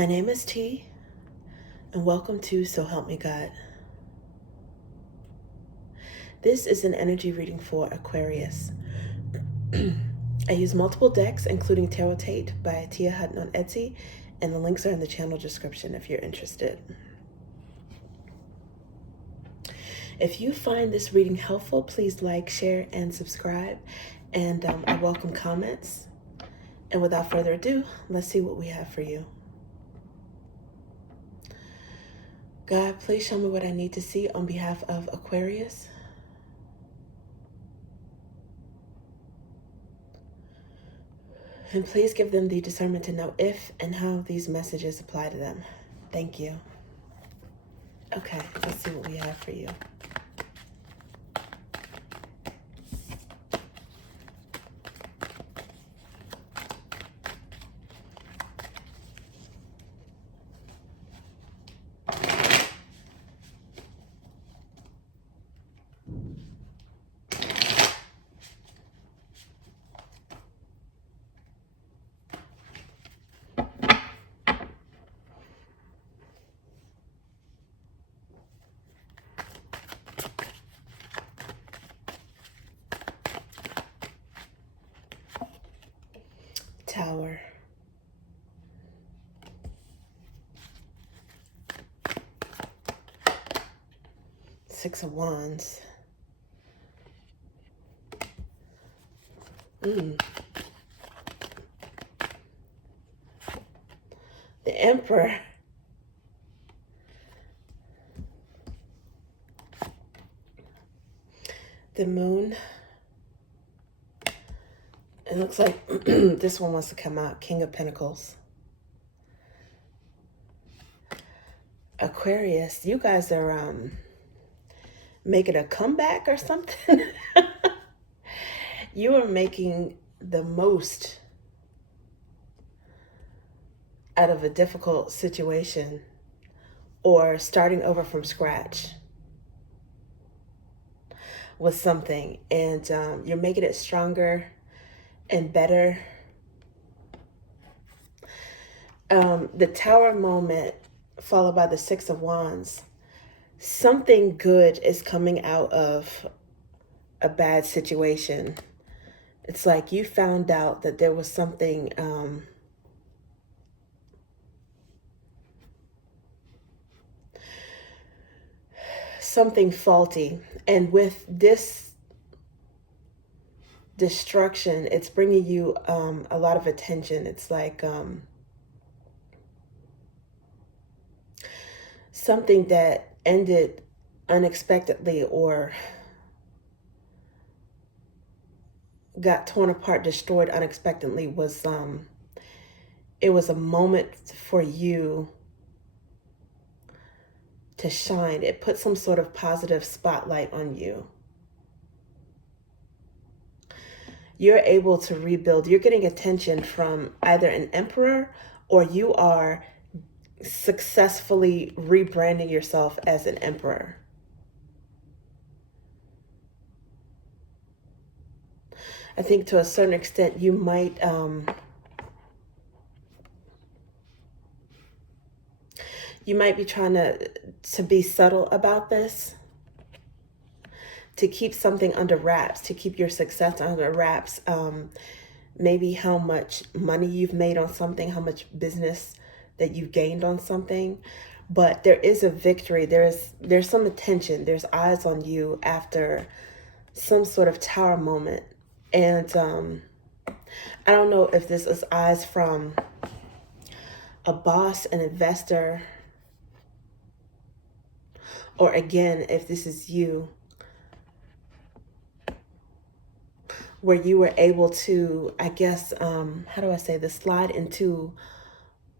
My name is T, and welcome to So Help Me God. This is an energy reading for Aquarius. I use multiple decks, including Tarot Tate by Tia Hutton on Etsy, and the links are in the channel description if you're interested. If you find this reading helpful, please like, share, and subscribe, and I welcome comments. And without further ado, let's see what we have for you. God, please show me what I need to see on behalf of Aquarius. And please give them the discernment to know if and how these messages apply to them. Thank you. Okay, let's see what we have for you. Tower. Six of Wands. The Emperor. The Moon. It looks like this one wants to come out. King of Pentacles. Aquarius, you guys are making a comeback or something. You are making the most out of a difficult situation or starting over from scratch with something, and you're making it stronger and better. The Tower moment followed by the Six of Wands. Something good is coming out of a bad situation. It's like you found out that there was something something faulty, and with this destruction, it's bringing you a lot of attention. It's like something that ended unexpectedly or got torn apart, destroyed unexpectedly, was it was a moment for you to shine. It put some sort of positive spotlight on you. You're able to rebuild. You're getting attention from either an emperor, or you are successfully rebranding yourself as an emperor. I think to a certain extent you might be trying to be subtle about this, to keep something under wraps, to keep your success under wraps. Maybe how much money you've made on something, how much business that you've gained on something. But there is a victory. There's some attention. There's eyes on you after some sort of tower moment. And I don't know if this is eyes from a boss, an investor, or again, if this is you, where you were able to, I guess, how do I say this, slide into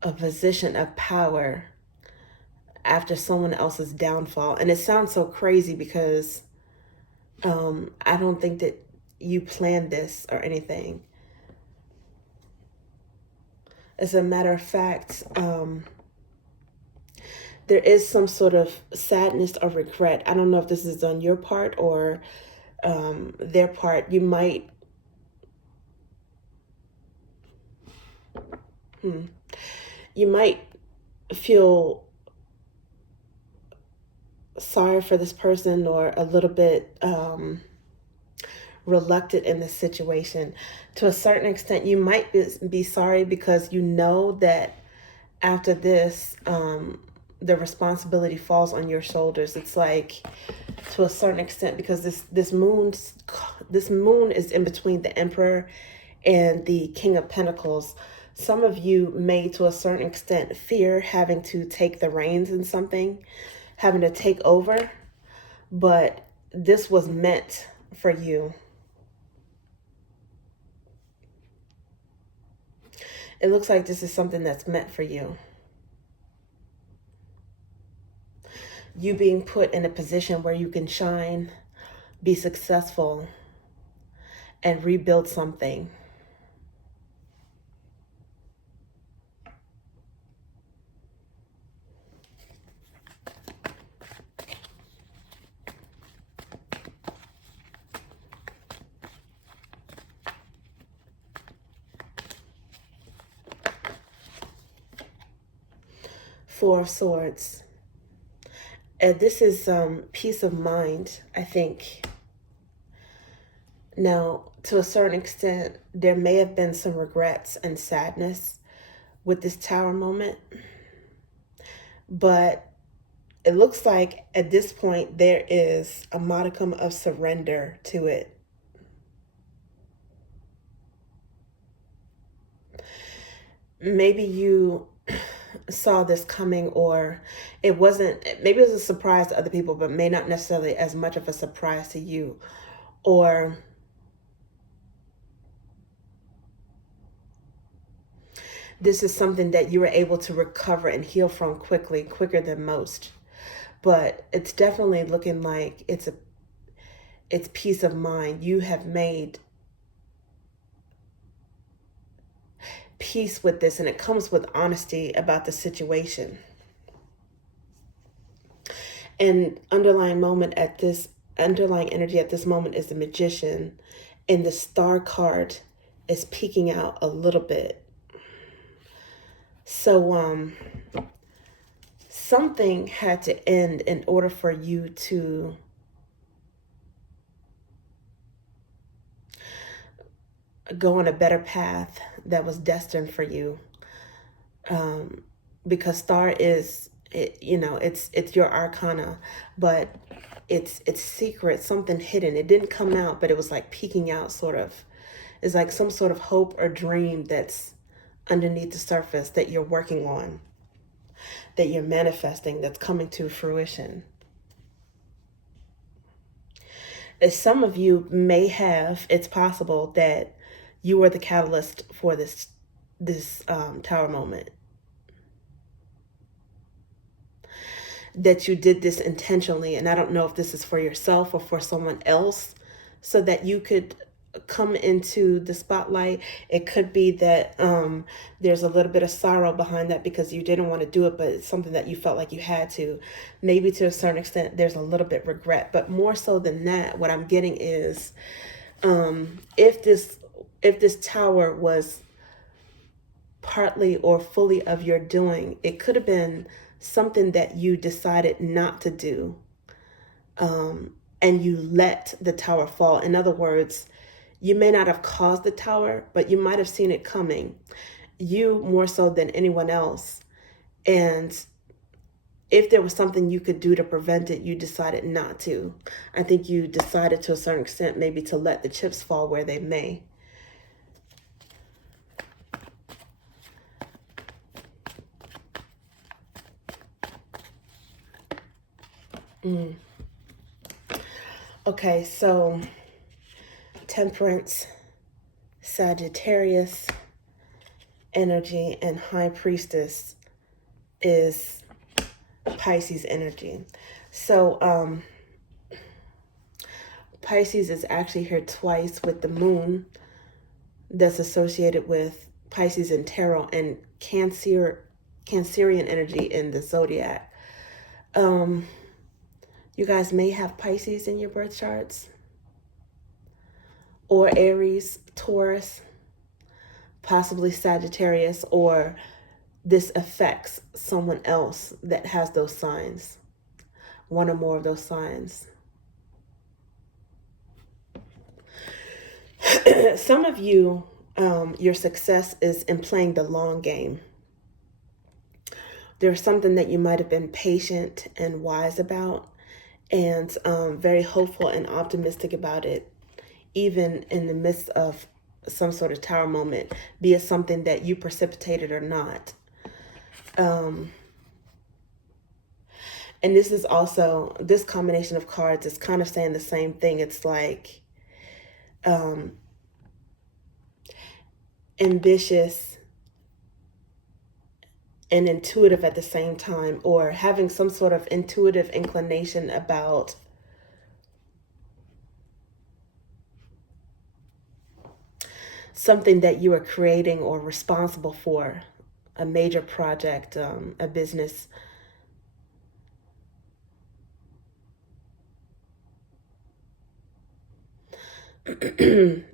a position of power after someone else's downfall. And it sounds so crazy because I don't think that you planned this or anything. As a matter of fact, there is some sort of sadness or regret. I don't know if this is on your part or their part. You might you might feel sorry for this person or a little bit reluctant in this situation. To a certain extent, you might be sorry because you know that after this, the responsibility falls on your shoulders. It's like, to a certain extent, because this moon is in between the Emperor and the King of Pentacles. Some of you may, to a certain extent, fear having to take the reins in something, having to take over, but this was meant for you. It looks like this is something that's meant for you. You being put in a position where you can shine, be successful, and rebuild something. Four of Swords. And this is peace of mind, I think. Now, to a certain extent, there may have been some regrets and sadness with this Tower moment. But it looks like at this point, there is a modicum of surrender to it. Maybe you saw this coming, or it wasn't, maybe it was a surprise to other people, but may not necessarily as much of a surprise to you. Or this is something that you were able to recover and heal from quickly, quicker than most. But it's definitely looking like it's peace of mind. You have made peace with this, and it comes with honesty about the situation. And underlying energy at this moment is the Magician, and the Star card is peeking out a little bit. So something had to end in order for you to go on a better path that was destined for you. Because Star is, it's your arcana, but it's secret, something hidden. It didn't come out, but it was like peeking out, sort of. It's like some sort of hope or dream that's underneath the surface that you're working on, that you're manifesting, that's coming to fruition. As some of you may have, it's possible that you were the catalyst for this Tower moment. That you did this intentionally, and I don't know if this is for yourself or for someone else, so that you could come into the spotlight. It could be that there's a little bit of sorrow behind that because you didn't want to do it, but it's something that you felt like you had to. Maybe to a certain extent there's a little bit regret, but more so than that, what I'm getting is if this Tower was partly or fully of your doing, it could have been something that you decided not to do, and you let the Tower fall. In other words, you may not have caused the Tower, but you might have seen it coming, you more so than anyone else. And if there was something you could do to prevent it, you decided not to. I think you decided to a certain extent maybe to let the chips fall where they may. Okay, so Temperance, Sagittarius energy, and High Priestess is Pisces energy. So Pisces is actually here twice with the moon that's associated with Pisces and tarot, and Cancerian energy in the zodiac. You guys may have Pisces in your birth charts, or Aries, Taurus, possibly Sagittarius, or this affects someone else that has those signs, one or more of those signs. Some of you, your success is in playing the long game. There's something that you might have been patient and wise about, and very hopeful and optimistic about it, even in the midst of some sort of tower moment, be it something that you precipitated or not. And this is also, this combination of cards is kind of saying the same thing. It's like ambitious and intuitive at the same time, or having some sort of intuitive inclination about something that you are creating or responsible for, a major project, a business.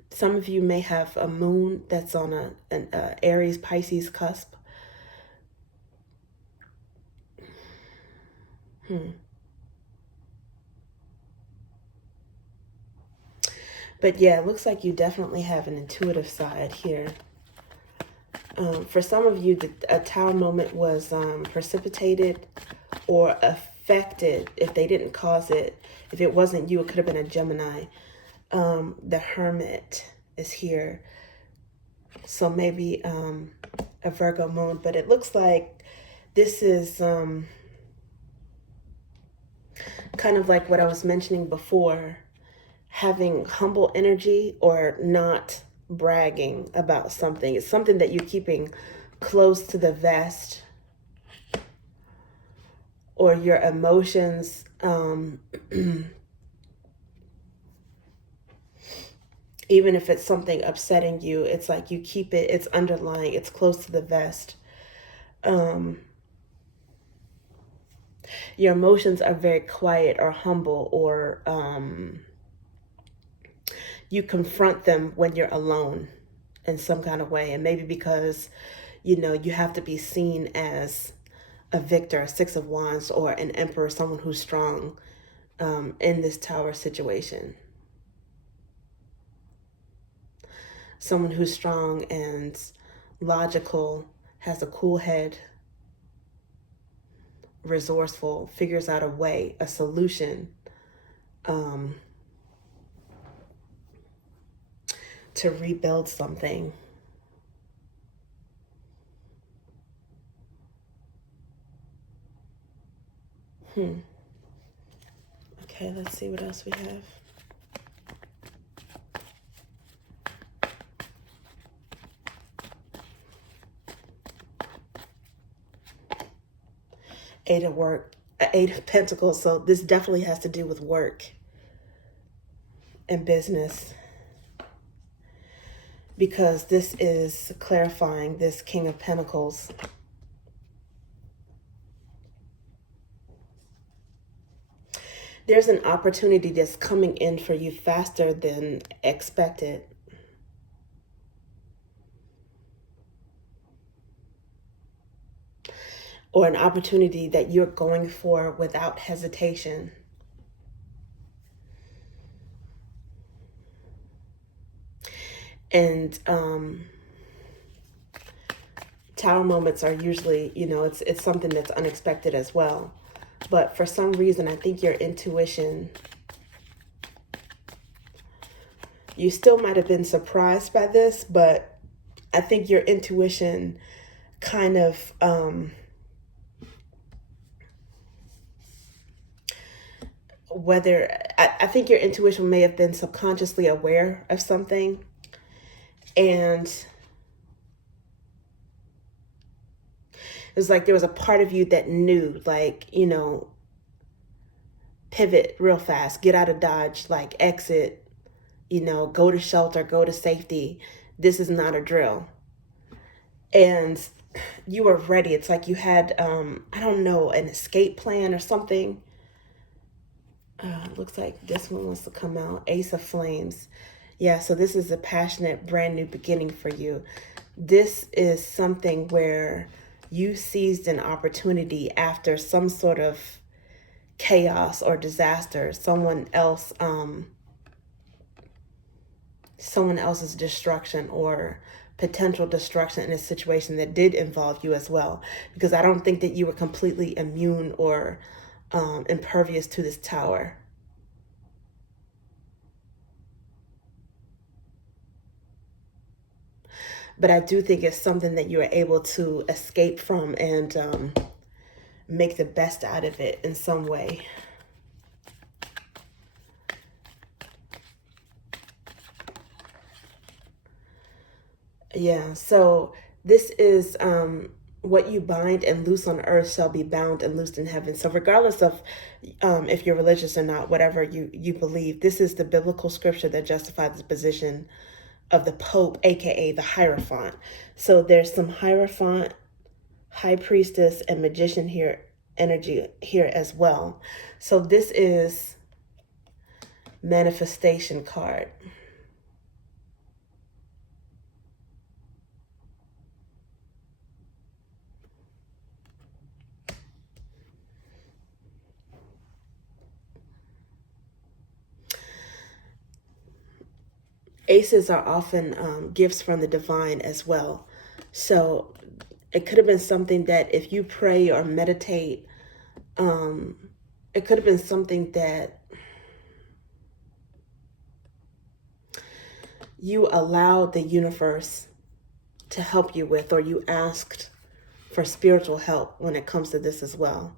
Some of you may have a moon that's on an Aries Pisces cusp. But yeah, it looks like you definitely have an intuitive side here. For some of you, a tower moment was precipitated or affected. If they didn't cause it, if it wasn't you, it could have been a Gemini. The Hermit is here. So maybe a Virgo moon. But it looks like this is kind of like what I was mentioning before. Having humble energy or not bragging about something. It's something that you're keeping close to the vest, or your emotions. Even if it's something upsetting you, it's like you keep it, it's underlying, it's close to the vest. Your emotions are very quiet or humble, or you confront them when you're alone in some kind of way. And maybe because, you know, you have to be seen as a victor, a Six of Wands, or an Emperor, someone who's strong in this tower situation. Someone who's strong and logical, has a cool head, resourceful, figures out a way, a solution to rebuild something. Okay, let's see what else we have. Eight of Pentacles. So this definitely has to do with work and business, because this is clarifying this King of Pentacles. There's an opportunity that's coming in for you faster than expected. Or an opportunity that you're going for without hesitation. And tower moments are usually, you know, it's something that's unexpected as well. But for some reason, I think your intuition, you still might have been surprised by this, but I think your intuition kind of I think your intuition may have been subconsciously aware of something, and it's like there was a part of you that knew, like, you know, pivot real fast, get out of Dodge, like exit, you know, go to shelter, go to safety. This is not a drill. And you were ready. It's like you had, I don't know, an escape plan or something. Looks like this one wants to come out. Ace of Flames. Yeah, so this is a passionate, brand new beginning for you. This is something where you seized an opportunity after some sort of chaos or disaster, someone else's destruction or potential destruction in a situation that did involve you as well. Because I don't think that you were completely immune or impervious to this tower. But I do think it's something that you are able to escape from and make the best out of it in some way. Yeah, so this is what you bind and loose on earth shall be bound and loosed in heaven. So regardless of if you're religious or not, whatever you believe, this is the biblical scripture that justifies the position of the Pope, aka the Hierophant. So there's some Hierophant, High Priestess, and Magician here, energy here as well. So this is manifestation card. Aces are often gifts from the divine as well. So it could have been something that if you pray or meditate, it could have been something that you allowed the universe to help you with, or you asked for spiritual help when it comes to this as well,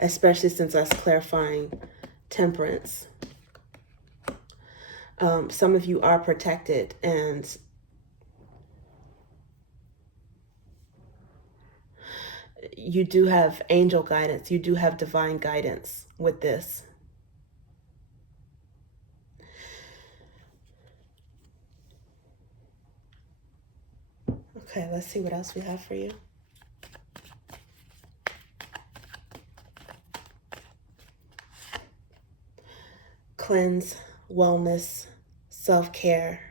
especially since that's clarifying temperance. Some of you are protected, and you do have angel guidance. You do have divine guidance with this. Okay, let's see what else we have for you. Cleanse, wellness, self-care.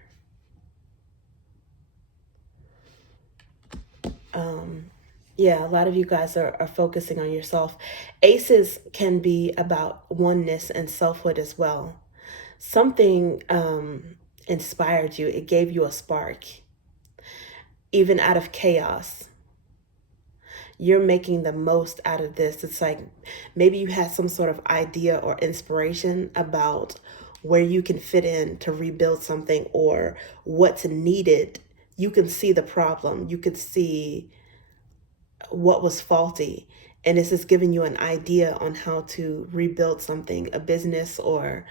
Yeah, a lot of you guys are focusing on yourself. Aces can be about oneness and selfhood as well. Something inspired you. It gave you a spark. Even out of chaos, you're making the most out of this. It's like maybe you had some sort of idea or inspiration about where you can fit in to rebuild something or what's needed. You can see the problem. You could see what was faulty. And this is giving you an idea on how to rebuild something, a business, or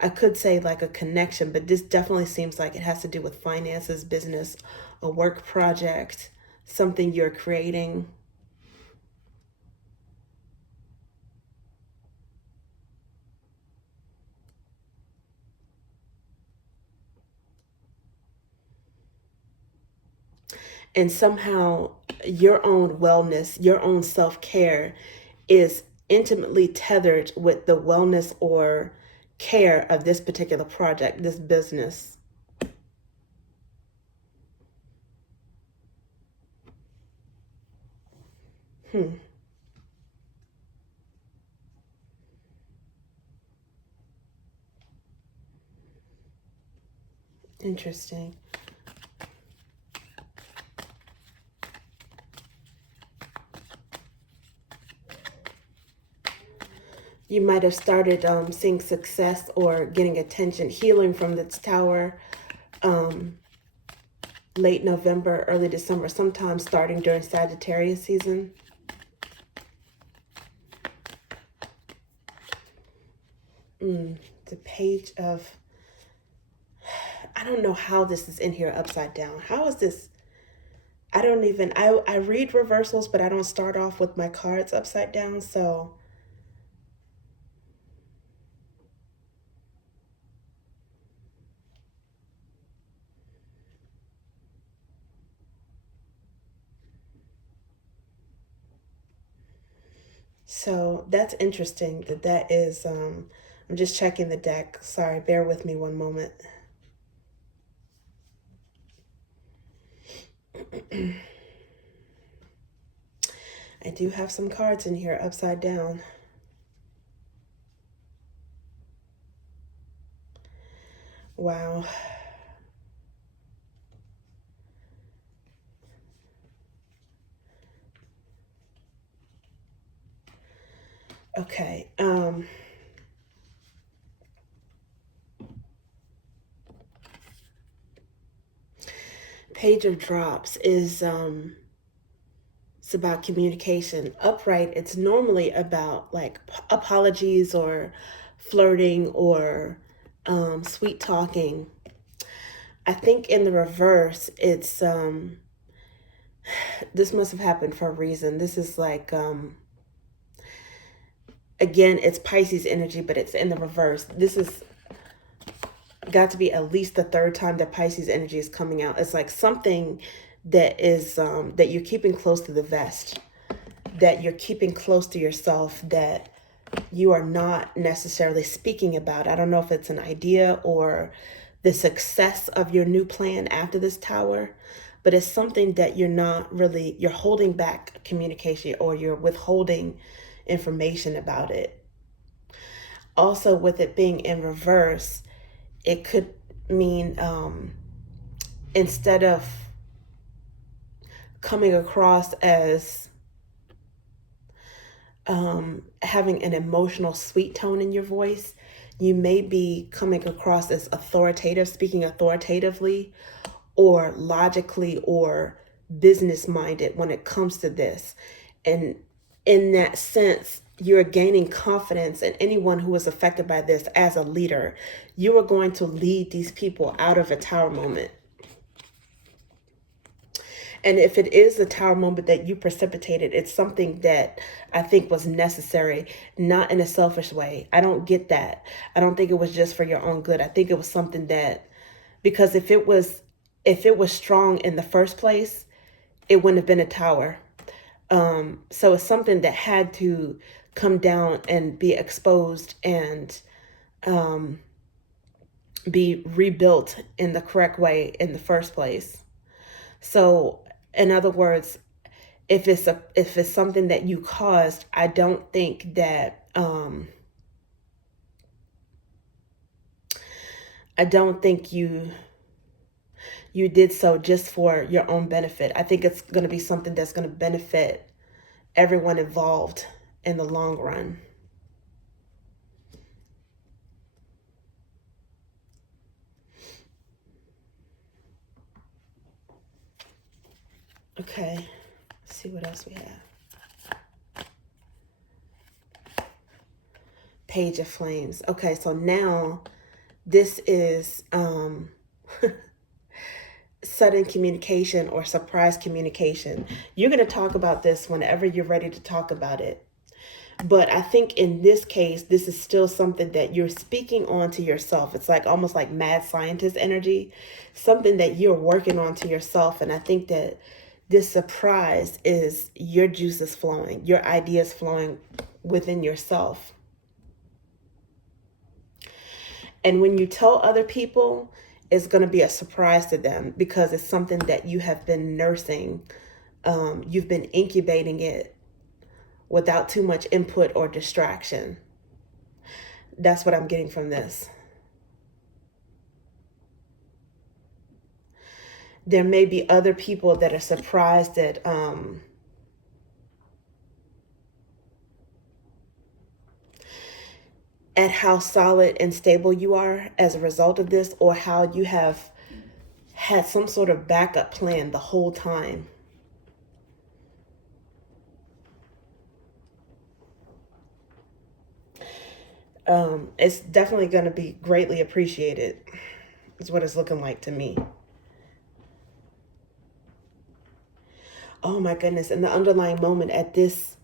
I could say like a connection, but this definitely seems like it has to do with finances, business, a work project, something you're creating. And somehow your own wellness, your own self-care is intimately tethered with the wellness or care of this particular project, this business. Interesting. You might have started seeing success or getting attention, healing from this tower late November, early December, sometimes starting during Sagittarius season. The page of, I don't know how this is in here upside down. How is this? I don't even, I read reversals, but I don't start off with my cards upside down, so. So that's interesting that is, I'm just checking the deck. Sorry, bear with me one moment. I do have some cards in here upside down. Wow. Okay. Page of Drops is it's about communication. Upright, it's normally about like apologies or flirting or sweet talking. I think in the reverse, it's this must have happened for a reason. This is like again, it's Pisces energy, but it's in the reverse. This is got to be at least the third time that Pisces energy is coming out. It's like something that is that you're keeping close to the vest, that you're keeping close to yourself, that you are not necessarily speaking about. I don't know if it's an idea or the success of your new plan after this tower, but it's something that you're not really, you're holding back communication or you're withholding information about it. Also, with it being in reverse, it could mean instead of coming across as having an emotional sweet tone in your voice, you may be coming across as authoritative, speaking authoritatively or logically or business minded when it comes to this. And in that sense, you're gaining confidence in anyone who is affected by this as a leader. You are going to lead these people out of a tower moment. And if it is the tower moment that you precipitated, it's something that I think was necessary, not in a selfish way. I don't get that. I don't think it was just for your own good. I think it was something that, because if it was strong in the first place, it wouldn't have been a tower. So it's something that had to come down and be exposed and be rebuilt in the correct way in the first place. So in other words, if it's something that you caused, I don't think that you did so just for your own benefit. I think it's going to be something that's going to benefit everyone involved in the long run. Okay, let's see what else we have. Page of Flames. Okay, so now this is sudden communication or surprise communication. You're going to talk about this whenever you're ready to talk about it. But I think in this case, this is still something that you're speaking on to yourself. It's like almost like mad scientist energy, something that you're working on to yourself. And I think that this surprise is your juices flowing, your ideas flowing within yourself. And when you tell other people, it's going to be a surprise to them because it's something that you have been nursing. You've been incubating it without too much input or distraction. That's what I'm getting from this. There may be other people that are surprised at how solid and stable you are as a result of this, or how you have had some sort of backup plan the whole time. It's definitely going to be greatly appreciated, is what it's looking like to me. Oh my goodness. And the underlying moment at this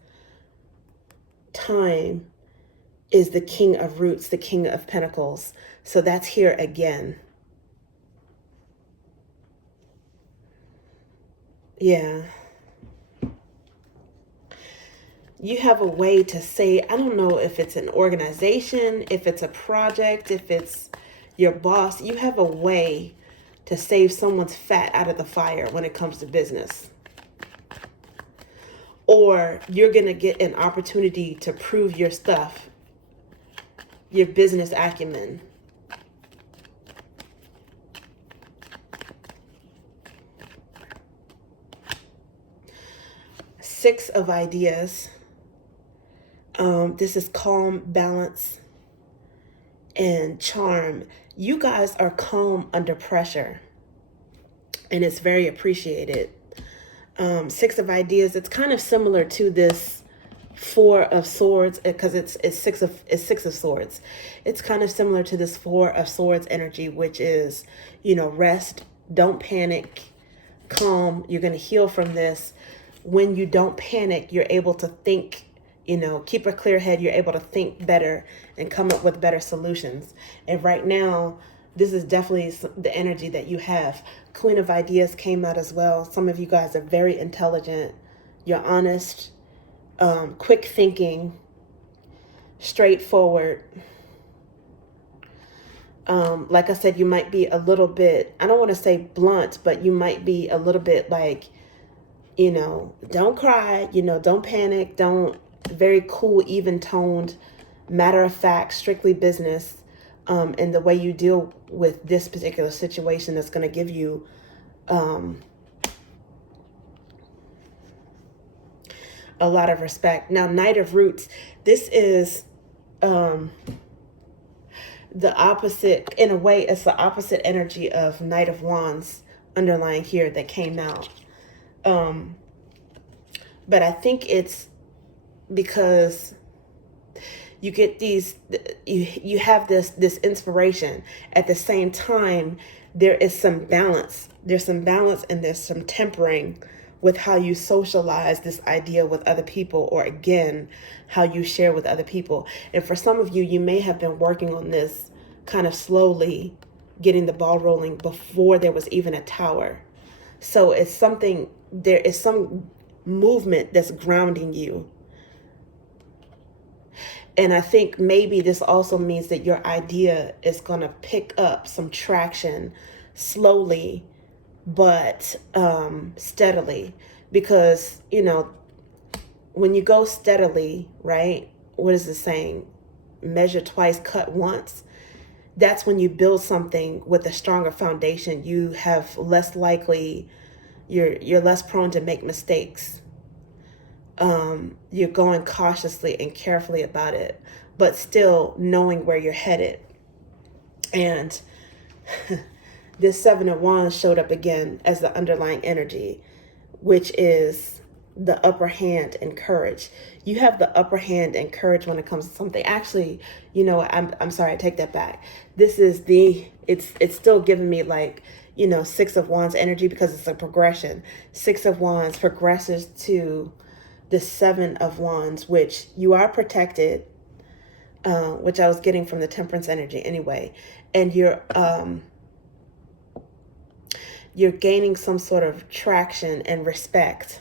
time is the King of Roots, the King of Pentacles. So that's here again. Yeah. You have a way to say, I don't know if it's an organization, if it's a project, if it's your boss, you have a way to save someone's fat out of the fire when it comes to business. or you're going to get an opportunity to prove your stuff, your business acumen. Six of ideas. This is calm, balance, and charm. You guys are calm under pressure, and it's very appreciated. Six of ideas. It's kind of similar to this Four of Swords, because it's six of swords. It's kind of similar to this Four of Swords energy, which is, rest, don't panic, calm. You're going to heal from this. When you don't panic, you're able to think, keep a clear head. You're able to think better and come up with better solutions. And right now, this is definitely the energy that you have. Queen of Ideas came out as well. Some of you guys are very intelligent. You're honest, quick thinking, straightforward. Like I said, you might be a little bit, I don't want to say blunt, but you might be a little bit like, don't cry, don't panic, very cool, even toned, matter of fact, strictly business. And the way you deal with this particular situation that's going to give you a lot of respect. Now, Knight of Roots, this is the opposite, in a way, it's the opposite energy of Knight of Wands underlying here that came out. But I think it's because you get these, you have this inspiration. At the same time, there is some balance. There's some balance and there's some tempering with how you socialize this idea with other people, or again, how you share with other people. And for some of you, you may have been working on this kind of slowly, getting the ball rolling before there was even a tower. So it's something, there is some movement that's grounding you. And I think maybe this also means that your idea is going to pick up some traction slowly, but steadily. Because, when you go steadily, right? What is the saying? Measure twice, cut once. That's when you build something with a stronger foundation. You have less likely, you're less prone to make mistakes. You're going cautiously and carefully about it, but still knowing where you're headed. And this Seven of Wands showed up again as the underlying energy, which is the upper hand and courage. You have the upper hand and courage when it comes to something. Actually, I'm sorry, I take that back. This is it's still giving me like, Six of Wands energy, because it's a progression. Six of Wands progresses to the Seven of Wands, which you are protected, which I was getting from the Temperance energy anyway. And you're gaining some sort of traction and respect.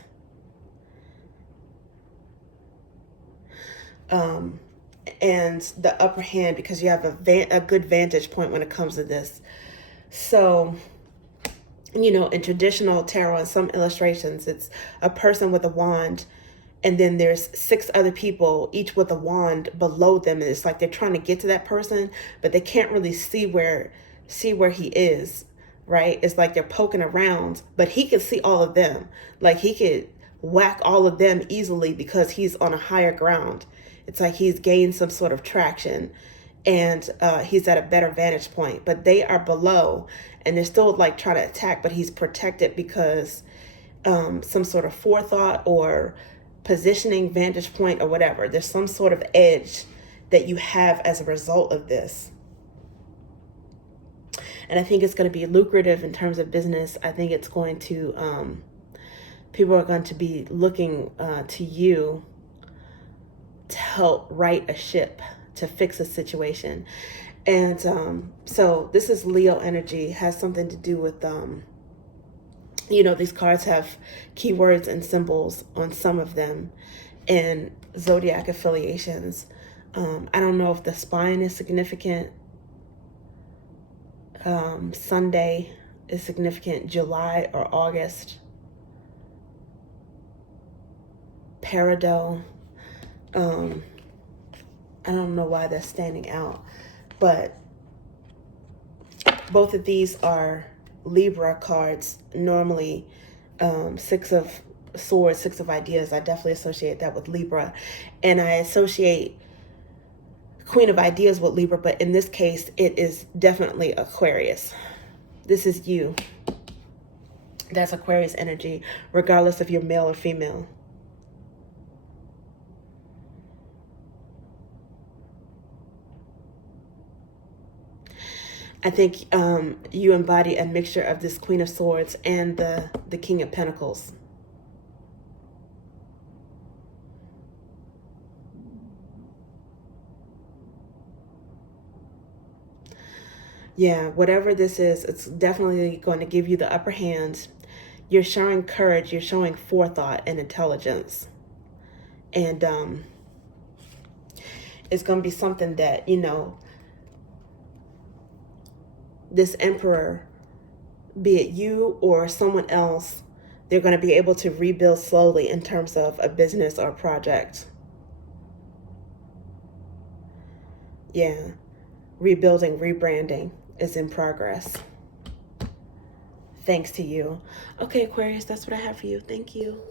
And the upper hand, because you have a good vantage point when it comes to this. So, in traditional tarot and some illustrations, it's a person with a wand, and then there's six other people, each with a wand below them. And it's like they're trying to get to that person, but they can't really see where he is, right? It's like they're poking around, but he can see all of them. Like he could whack all of them easily because he's on a higher ground. It's like he's gained some sort of traction, and he's at a better vantage point, but they are below and they're still like trying to attack, but he's protected because some sort of forethought or positioning, vantage point, or whatever. There's some sort of edge that you have as a result of this. And I think it's going to be lucrative in terms of business. I think it's going to, people are going to be looking to you to help right a ship, to fix a situation. And so this is Leo energy, has something to do with, these cards have keywords and symbols on some of them, and zodiac affiliations. I don't know if the spine is significant. Sunday is significant, July or August. peridot. I don't know why that's standing out, but both of these are Libra cards. Normally, Six of Swords, Six of Ideas, I definitely associate that with Libra. And I associate Queen of Ideas with Libra, but in this case, it is definitely Aquarius. This is you. That's Aquarius energy, regardless if you're male or female. I think you embody a mixture of this Queen of Swords and the King of Pentacles. Yeah, whatever this is, it's definitely going to give you the upper hand. You're showing courage, you're showing forethought and intelligence. And it's going to be something that, you know, this Emperor, be it you or someone else, they're going to be able to rebuild slowly in terms of a business or project. Yeah, rebuilding, rebranding is in progress. Thanks to you. Okay, Aquarius, that's what I have for you. Thank you.